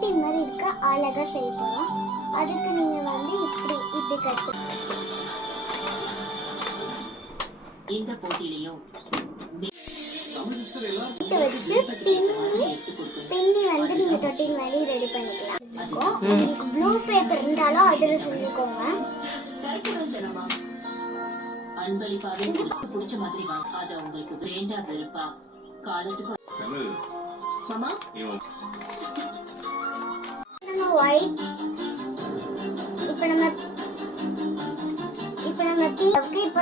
தொட்டி மாதிரி இருக்க அழகா செய்ய போறோம். அதுக்கு நீங்க வந்து இப்படி கட்டு. இந்த போட்டியிலையும் வச்சு பின்னி வந்து நீங்க தொட்டி மாதிரி ரெடி பண்ணிக்கலாம். உங்களுக்கு ப்ளூ பேப்பர் இருந்தாலும் அதுல செஞ்சுக்கோங்க. அன்பளிப்பாவே பிடிச்ச மாதிரி அது உங்களுக்கு வேண்டா வெறுப்பா காலத்துக்கு மாமா நம்ம ஒயிட் இப்போ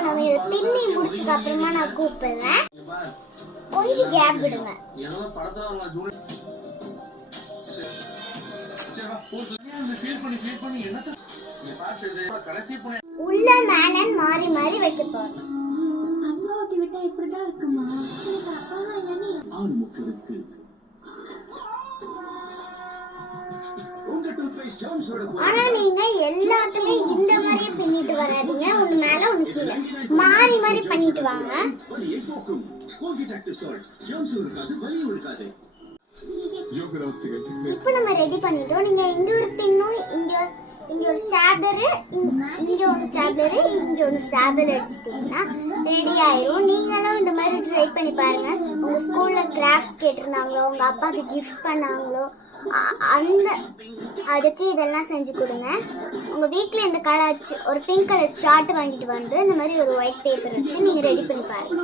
நம்ம இதை பின்னி முடிச்சதுக்கு அப்புறமா நான் கூப்பிடுறேன். கொஞ்சம் கேப் விடுங்க. உள்ள மேல மாறி மாறி வைக்க போறோம். அம்மாவுக்கு விட்டா இப்படிதான் இருக்குமா? ஆனா நீங்க எல்லாத்துலயும் இந்த மாதிரியே பின்னிட்டு வராதீங்க. ஒண்ணு மேல ஒண்ணு கீழே மாறி மாறி பண்ணிட்டு வாங்க. இப்ப நம்ம ரெடி பண்ணிட்டோம். நீங்க இங்க ஒரு பின்னும் இங்க ஒரு ஸ்டாப்லரு, இங்க ஒரு ஸ்டாப்லரு, இங்க ஒரு ஸ்டாப்லர் அடிச்சிட்டீங்கன்னா ரெடி ஆயிரும். நீங்களும் இந்த மாதிரி ட்ரை பண்ணி பாருங்க. உங்க ஸ்கூல்ல கிராஃப்ட் கேட்டிருந்தாங்களோ, உங்க அப்பாவுக்கு கிஃப்ட் பண்ணாங்களோ, அதுக்கு இதெல்லாம் செஞ்சு கொடுங்க. உங்க வீட்ல இந்த கலர் ஒரு பிங்க் கலர் ஷார்ட் வாங்கிட்டு வந்து இந்த மாதிரி ஒரு ஒயிட் பேப்பர் வச்சு நீங்க ரெடி பண்ணி பாருங்க.